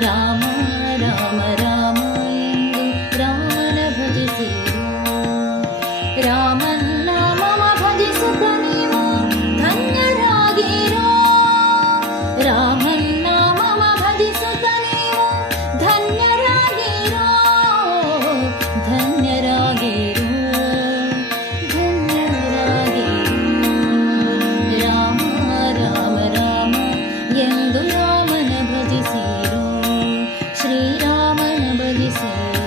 ರಾಮ ರಾಮ ರಾಮ ಎಂದು ರಾಮನ ಭಜಿಸಿರು. ರಾಮನ ನಾಮವ ಭಜಿಸುತ್ತ ನೀವು ಧನ್ಯರಾಗಿರೋ. ರಾಮನ ನಾಮವ ಭಜಿಸುತ್ತ ನೀವು ಧನ್ಯರಾಗಿರೋ. ಧನ್ಯರಾಗಿರೋ ರಾಮ ರಾಮ ರಾಮ ಎಂದು ರಾಮನ ಭಜಿಸಿರು. ಶ್ರೀರಾಮನ ಭಜಿಸಿರು.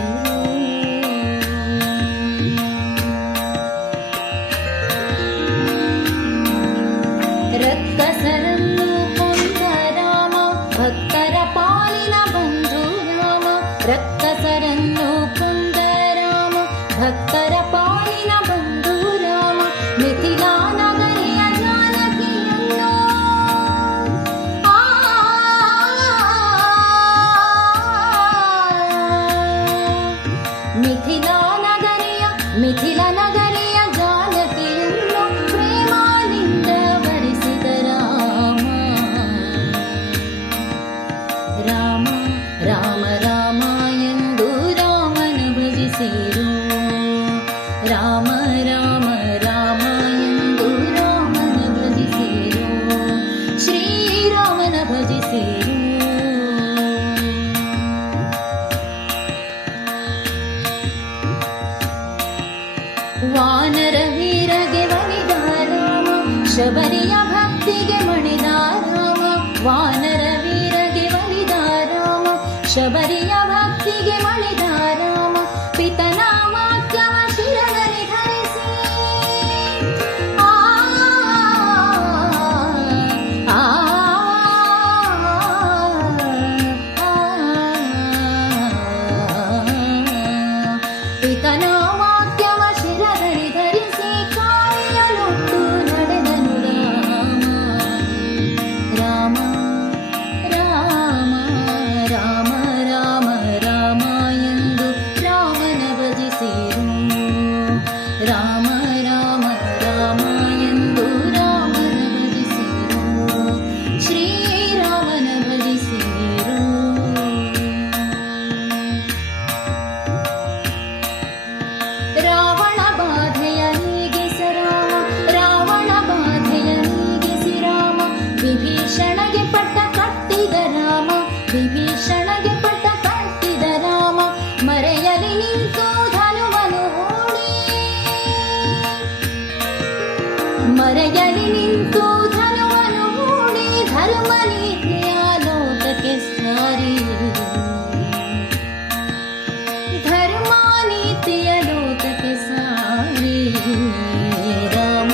ರಕ್ಕಸರನ್ನು ಕೊಂದ ರಾಮ ಭಕ್ತರ ಪಾಲಿನ ಬಂಧು ರಾಮ. ರಕ್ಕಸರನ್ನು ಕೊಂದ ರಾಮ ಭಕ್ತರ ಪಾಲಿನ ಬಂಧು ರಾಮ. ಮಿಥಿಲಾ ನಗರಿಯ ಜಾನಕಿಯನ್ನು ಮಿಥಿಲ ನಗರಿಯ ಜಾನಕಿಯನ್ನು ಪ್ರೇಮಾನಿಂದ ಭರಿಸಿದ ರಾಮ. ರಾಮ ರಾಮ ರಾಮ ಎಂದು ರಾಮನ ಭಜಿಸಿರು. ರಾಮ ರಾಮ ರಾಮ ಎಂದು ರಾಮನ ಭಜಿಸಿರು. ಶ್ರೀರಾಮನ ಭಜಿಸಿರು. ವಾನರ ವೀರಗೆ ಒಲಿದ ರಾಮ ಶಬರಿಯ ಭಕ್ತಿಗೆ ಮಣಿದ ರಾಮ. ವಾನರ ವೀರಗೆ ಒಲಿದ ರಾಮ ಶಬರಿಯ ಭಕ್ತಿಗೆ ಮಣಿದ ರಾಮ. ಪಿತನ ವಾಕ್ಯವ ಶಿರದಲ್ಲಿ ಧರಿಸಿ ಪಿತನ ವಾಕ್ಯವ ಶಿರದಲ್ಲಿ ಧರಿಸಿ ಕಾಯಲೊಟ್ಟು ನಡೆದನು ರಾಮ. ರಾಮ ರಾಮ ರಾಮ ರಾಮ ಎಂದು ರಾಮನ ಭಜಿಸಿರು. ರಾಮ ರಾಮ ರಾಮ ಎಂದು ರಾಮನ ಭಜಿಸಿರು. ಶ್ರೀರಾಮನ ಭಜಿಸಿರು. ರಾವಣ ಬಾಧೆಯ ನೀಗಿಸಿ ರಾಮ. ರಾವಣ ಬಾಧೆಯ ನೀಗಿಸಿ ರಾಮ. ವಿಭೀಷಣಗೆ ಪಟ್ಟ ಕಟ್ಟಿದ ರಾಮ. ವಿಭೀಷಣಗೆ ಪಟ್ಟ ಕಟ್ಟಿದ ರಾಮ. ಮರೆಯಲಿ ನಿಂತು ಧನುವನ್ನು ಹೂಡಿ. ಮರೆಯಲಿ ನಿಂತು ಧನುವನ್ನು ಹೂಡಿ ಧರ್ಮ ನೀತಿಯ ಲೋಕಕ್ಕೆ ಸಾರಿ. ಧರ್ಮ ನೀತಿಯ ಲೋಕಕ್ಕೆ ಸಾರಿ. ರಾಮ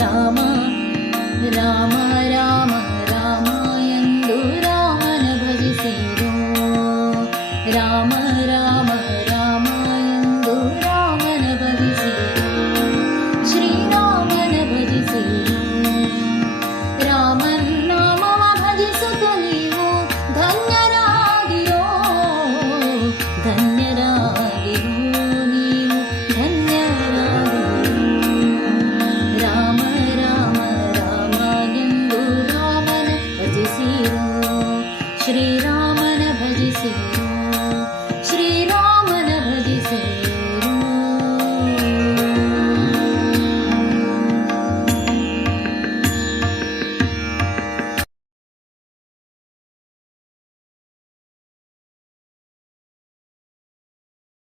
ರಾಮ ರಾಮ ರಾಮ